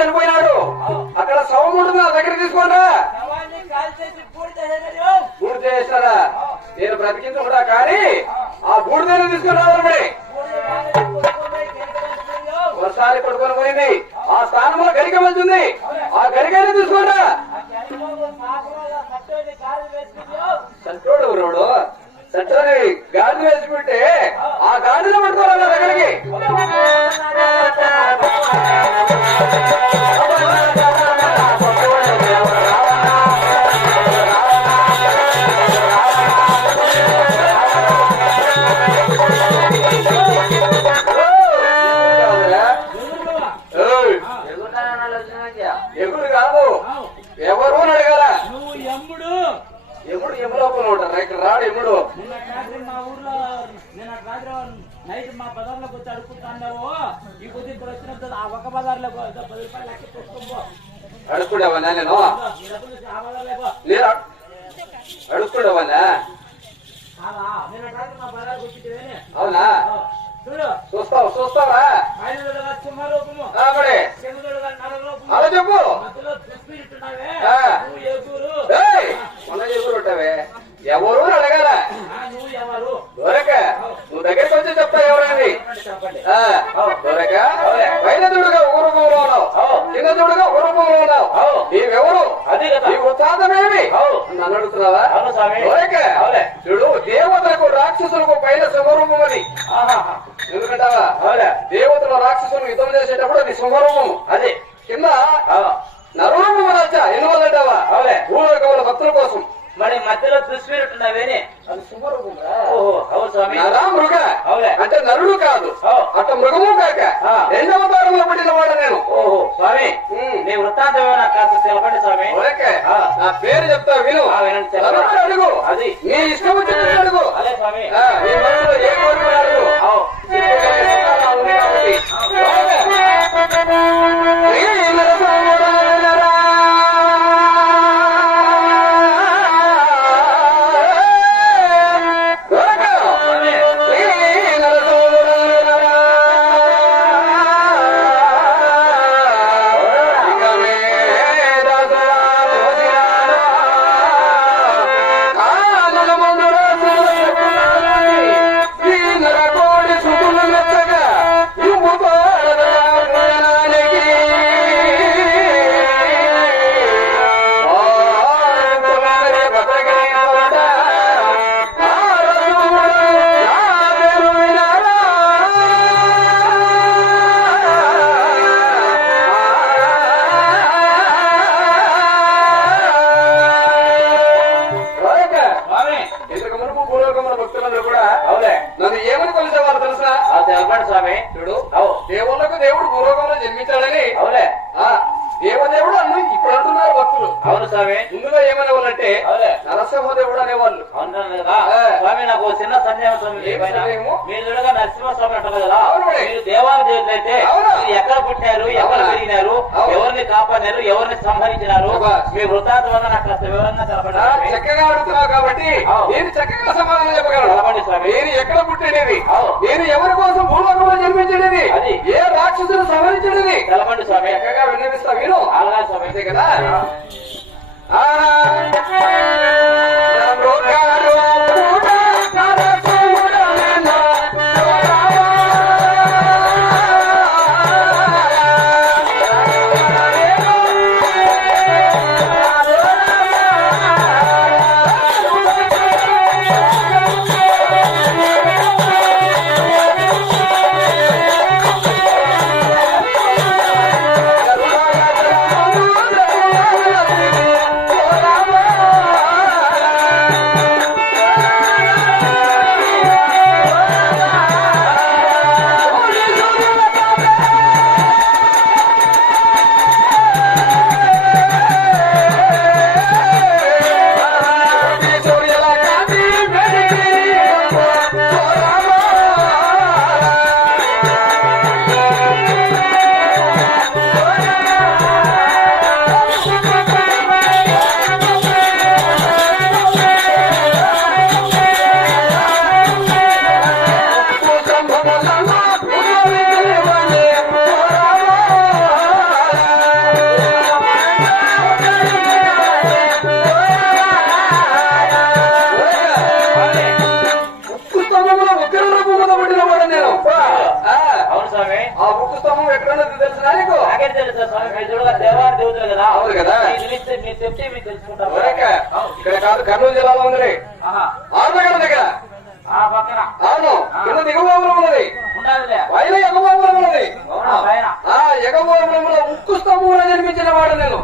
చనిపోయినాడు అక్కడ సౌముడు నా దగ్గర తీసుకోరా బూడిద చేస్తారా నేను బ్రతికించకుండా కానీ ఆ బూడిదను తీసుకుని రావాలి ఒకసారి పడుకొని పోయింది ఆ స్థానంలో గరిక వెళ్తుంది ఆ గరికని తీసుకోరా సంటోడు ఎవరోడు సంటోని గాడిని వేసుకుంటే ఆ గాడిలో పట్టుకోవాలి నా దగ్గరికి ఎగుడు కాదు ఎవరు అని అడగాల ఎముడు ఎముడు ఎములోపల ఉంటారు ఇక్కడ రాడు ఎముడు మా ఊర్లో నేను రాత్రి నైట్ మా బజార్లోకి వచ్చి అడుక్కుంటాను ఈ కొద్ది ఇప్పుడు వచ్చిన ఆ ఒక బజార్లో 10 రూపాయలు లెక్క పెట్టుకోబో అడుక్కుంటావా నేను అడుక్కుంటావా అవునా చూస్తావా అలా చెప్పు ఉంటావే ఎవరు అడగాల దొరక నువ్వు దగ్గరికి వచ్చి చెప్తావు ఎవరండి దొరక పైన దుడుగా ఒక రూపంలో ఉన్నావు కింద దుడుగా ఒక రూపంలో ఉన్నావు నీవెవరు నీ ఉత్సాహమేమి నన్ను అడుగుతున్నావా దొరక చూడు దేవతలకు రాక్షసులకు పైన సింహరూపం అది ఎందుకంటావా దేవతల రాక్షసులు యుద్ధం చేసేటప్పుడు అది సింహరూపం అదే కింద నరూపం రాజా ఎందువల్లంటావా భూలోకముల భక్తుల కోసం మరి మధ్యలో చూసినట్టున్నావేనే అది సింహరూపం మృగ అంటే నరుడు కాదు అట్ట మృగము కాక రెండవ తరంలో పుట్టిన వాడు నేను ఓహో స్వామి నీ వృత్తాంతమే నాకు కాస్త తెలపండి స్వామి నా పేరు చెప్తా విను అడుగు అది నీ ఇష్టం వచ్చినట్టు అడుగు అదే స్వామి నీ మనసులో ఏ కోరిక అడుగు అవును స్వామి. ముందుగా ఏమనేవాళ్ళంటే అవులే. నరసింహదేవుడు అనేవాళ్ళు. అవును కదా స్వామి. నాకు ఒక చిన్న సందేహం స్వామి. మీరు చూడగా నరసింహస్వామి అంటారు కదా, మీరు దేవాలయ దేవుడు అయితే మీరు ఎక్కడ పుట్టినారు, ఎవరు పెరిగినారు, ఎవరిని కాపాడినారు, ఎవరిని సంహరించినారు, మీ వృత్తాంతం వల్ల నాకు కాస్త వివరంగా తెలపండి. చక్కగా అడుగుతున్నావు కాబట్టి నేను చక్కగా సమాధానం చెప్పగలను. చెప్పండి స్వామి. నేను ఎక్కడ పుట్టినది, నేను ఎవరి కోసం భూలోకంలో జన్మించడది, ఏ రాక్షసులు సంహరించడది తెలపండి స్వామి. చక్కగా విన్నవిస్తా మీరు. అలాగే స్వామి. అంతే కదా. ఇక్కడ కాదు, కర్నూలు జిల్లాలో ఉంది. ఆరునగర దగ్గర అవును. కింద దిగువపురం ఉన్నది, పైన ఎగవపురం ఉన్నది. ఎగవపురంలో ఉక్కు స్తంభంలో జన్మించిన వాడు నేను.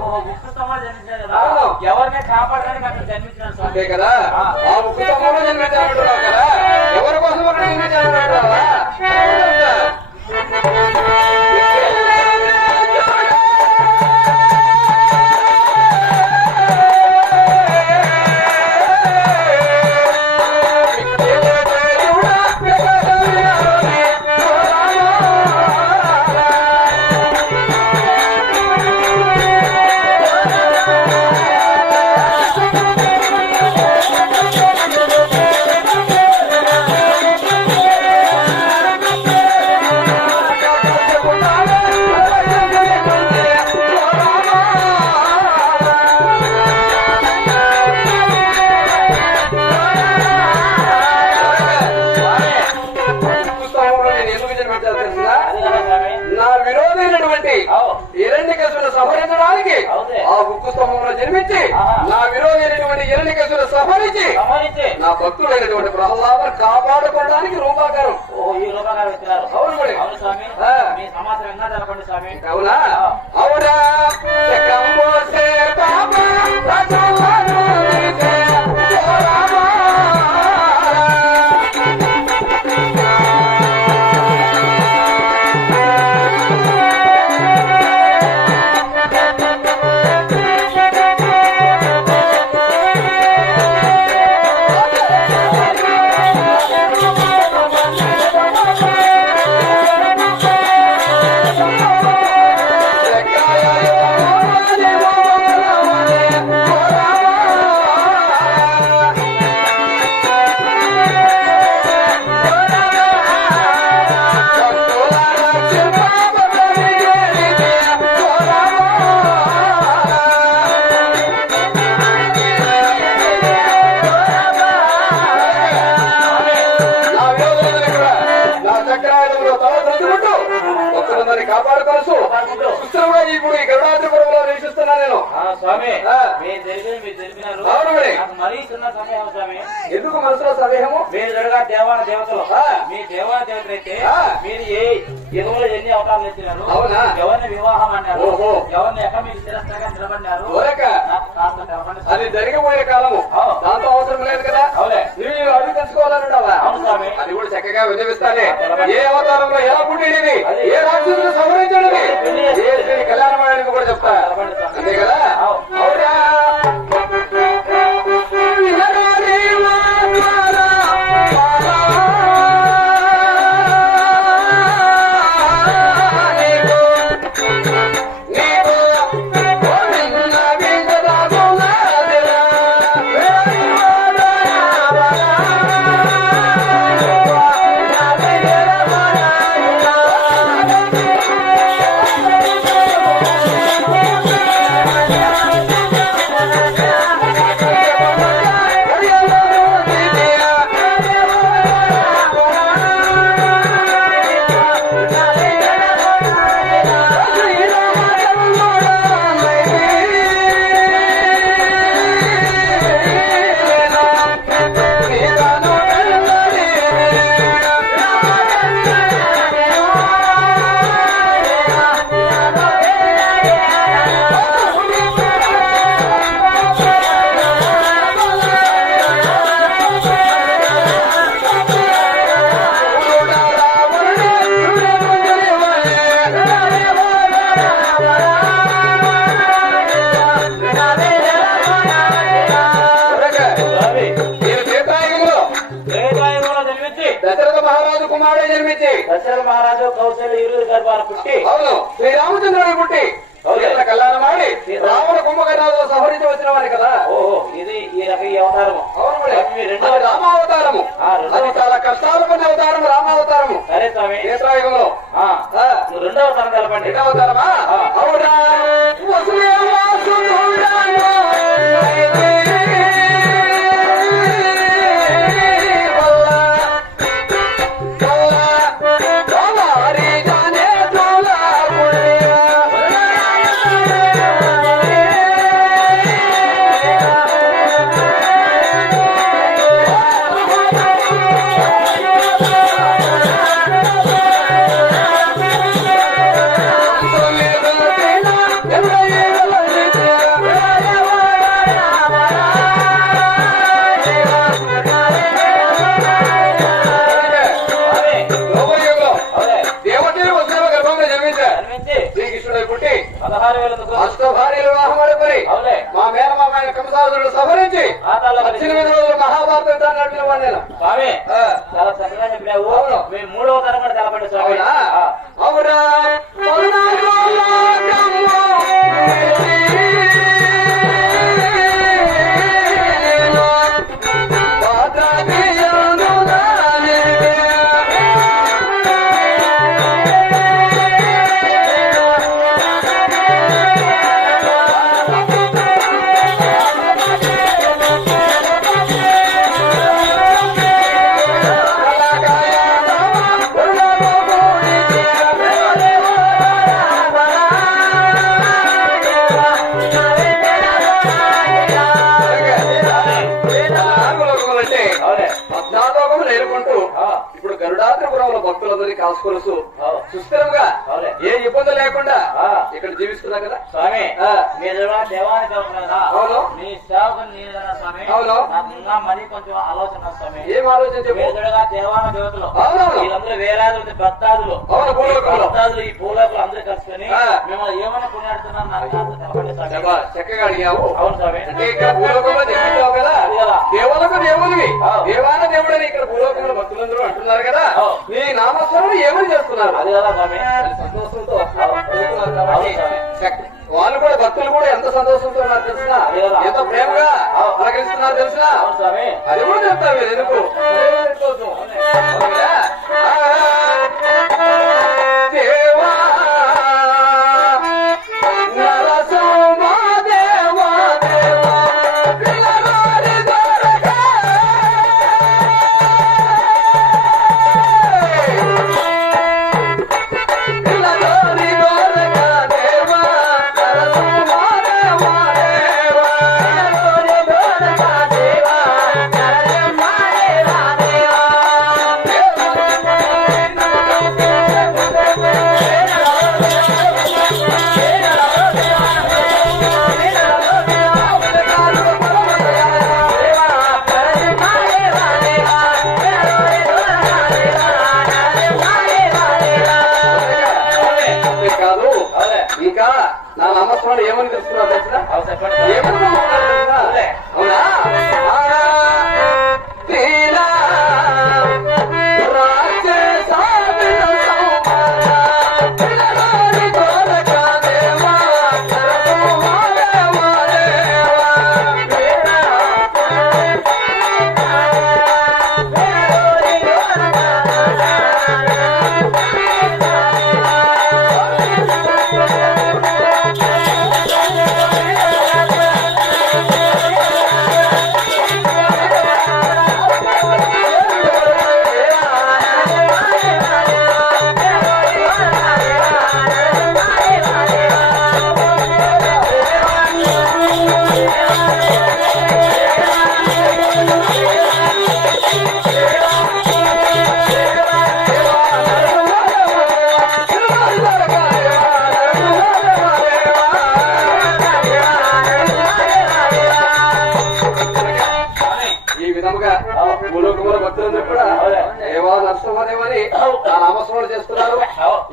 ఎవరిని కాపాడడానికి అక్కడ జన్మించాను అంతే కదా. ఆ ఉక్కు స్తంభంలో జన్మించాలంటున్నావు కదా, ఎవరి కోసం అక్కడ జన్మించాలంటున్నావా? సంహరించడానికి ఆ ఉక్కు స్తంభంలో జన్మించి నా విరోధైనటువంటి హిరణ్యకశిపుని సంహరించి నా భక్తుడైనటువంటి ప్రహ్లాదుని కాపాడుకోవడానికి రూపాకారం. అవును మరి. అవునా? అవునా? కాపాడుకోవచ్చు. ఇప్పుడు ఈ గరుడాద్రిపురంలో నివసిస్తున్నా నేను. స్వామి మరీ చిన్న సందేహం స్వామి. ఎందుకు మనసులో సందేహము? మీరు జరగా దేవాల దేవతలు, మీ దేవాల దేవతలు అయితే మీరు ఏ ఎదువులో ఎన్ని అవతారాలు ఎత్తినారు, ఎవరిని వివాహం అన్నారు, ఎవరిని ఎక్కడ మీకు శిరస్థగా నిలబడినారు, అది జరిగిపోయే కాలము. దాంతో అవసరం లేదు కదా. నువ్వు అడుగు తెలుసుకోవాలన్నావా? అవును స్వామి. అది కూడా చక్కగా వినిపిస్తానే. ఏ అవతారంలో ఎలా పుట్టినది, ఏ రాక్షసుని సంహరించడది, ఏ కళ్యాణమాయడానికి కూడా చెప్తా. అంతే కదా. అవునా? కుమారుడే జన్మించి దశరథ మహారాజు కౌశల్య ఇరువురు గర్భాన పుట్టి అవును శ్రీరామచంద్రుడు పుట్టి కళ్యాణం ఆడి రావణ కుంభకర్ణాలతో సంహరించి వచ్చిన వారి కదా. ఓహో ఇది ఈ రకం అవతారము. అవును రామావతారము. అది చాలా కష్టాలు పడిన అవతారం రామావతారము. సరే స్వామి క్షేత్రయుగంలో రెండవ అవతారం తెలపండి. రెండవ అవతారమా అవునా అష్టభార్యలు వివాహం ఆడుకొని మా మేనమామైన కంసాదుడు సహరించి 18 రోజులు మహాభారత యుద్ధాన్ని నడిపిన వాడు నేను. స్వామి చాలా చక్కగా చెప్పినావు. మేము మూడవ తరం కూడా తెలపండి స్వామి. అవునా ఇప్పుడు గరుడాద్రిపురంలో భక్తులందరినీ కాసుకొలుసు సుస్థిరంగా ఏ ఇబ్బంది లేకుండా ఇక్కడ జీవిస్తున్నా కదా స్వామి. మీరు దేవానికి అవును మీ సేవకుని స్వామి. అవును మరి కొంచెం ఆలోచన స్వామి. ఏం ఆలోచన దేవాన దేవతలు అవునవును వీళ్ళందరూ వేలాది మంది భక్తాదులు అవును భక్తాదులు ఈ భూలోకులు అందరూ కలుసుకొని మిమ్మల్ని ఏమైనా కొనియాడుతున్నాను నాకు తెలపండి స్వామి. చక్కగా అడిగావు. అవును స్వామి. అంటే ఇక్కడ భూలోకంలో జన్మించావు కదా దేవులకు దేవుడివి దేవాన దేవుడని ఇక్కడ భూలోకంలో భక్తులందరూ అంటున్నారు కదా నీ నామస్వరం ఏమని చేస్తున్నారు అది కదా స్వామి. సంతోషంతో వాళ్ళు కూడా భక్తులు కూడా ఎంత సంతోషంతో ఉన్నారు తెలిసినా ఎంత ప్రేమగా పలకరిస్తున్నారు తెలిసినా అది కూడా చెప్తారు మీరు ఎందుకు దేవా నరసింహ దేవా ఇంకా నా నామస్మరణ ఏమని తెలుసుకున్నా తెలిసిన ఏమని అవునా భూలోకముల భక్తులందరూ కూడా దేవా నరసింహదేవని నా నామస్మరణ చేస్తున్నారు.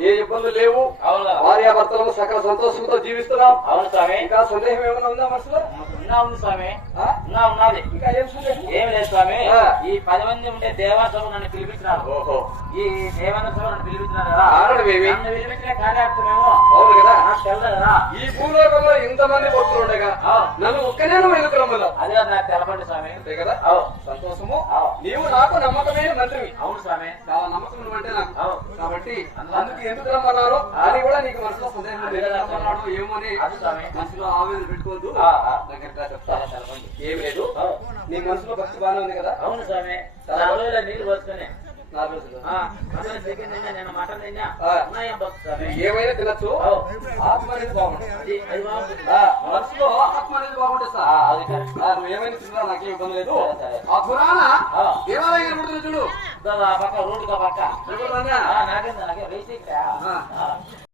ఏ ఇబ్బందులు లేవు, భార్యాభర్తలను సకల సంతోషంతో జీవిస్తున్నాం. ఇంకా సందేహం ఏమైనా ఉందా మనసులో? ఇంకా ఉంది స్వామి, ఆ? ఇంకా ఉన్నది. ఇంకా ఏం సందేహం? ఏమి లేదు స్వామి, ఆ. ఈ 10 మంది ఉండే దేవాసభ నన్ను పిలిపించినారు. ఓహో, ఈ దేవాన సభ నన్ను పిలిపించినారు కదా, ఆడవేమి? నన్ను పిలిపించిన కార్యార్థమేమో అవును కదా. నాకు తెలదు కదా. ఈ భూలోకంలో ఇంతమంది భక్తులు ఉండగా ఆ. నన్ను ఒక్కనే నువ్వు ఎందుకు రమ్మన్నావు? అదే నాకు తెలపండి స్వామి. అంతే కదా. అవు సంతోషము. అవు నీవు నాకు నమ్మకమైన మంత్రివి. అవును స్వామి. చాలా నమ్మకం నువ్వంటే నాకు. అవు కాబట్టి అందుకు ఎందుకు రమ్మన్నారో అది కూడా నీకు మనసులో సందేహం ఉంది. ఎందుకు రమ్మన్నాడో ఏమో అని అది స్వామి. మనసులో ఆవేదన పెట్టుకోవద్దు. ఆ, ఆ. దగ్గరగా చెప్తా. తెలపండి. ఏం లేదు. అవు నీ మనసులో భక్తి బాగానే ఉంది కదా. అవును స్వామి. 4 రోజుల నీళ్లు పోసుకొని 4 రోజులు చికెన్ తిన్నా, నేను మటన్ తిన్నా, ఆ. ఉన్నాయేం భక్తి స్వామి. ఏమైనా తినచ్చు. అవు ఆత్మ అనేది బాగుంటుంది. అది బాగుంటుంది. మనసులో ఆత్మ అనేది బాగుంటుంది ఆ, సార్. అది కరెక్ట్. నువ్వు ఏమైనా తిన్నా నాకేం ఇబ్బంది లేదు. సరే. ఆ పురాణ ఆ. దేవాలయం కనబడుతుంది చూడు. ఆ పక్క రోడ్డుగా పక్క ఎప్పుడు రానా? నాకేం రేసి ఆ.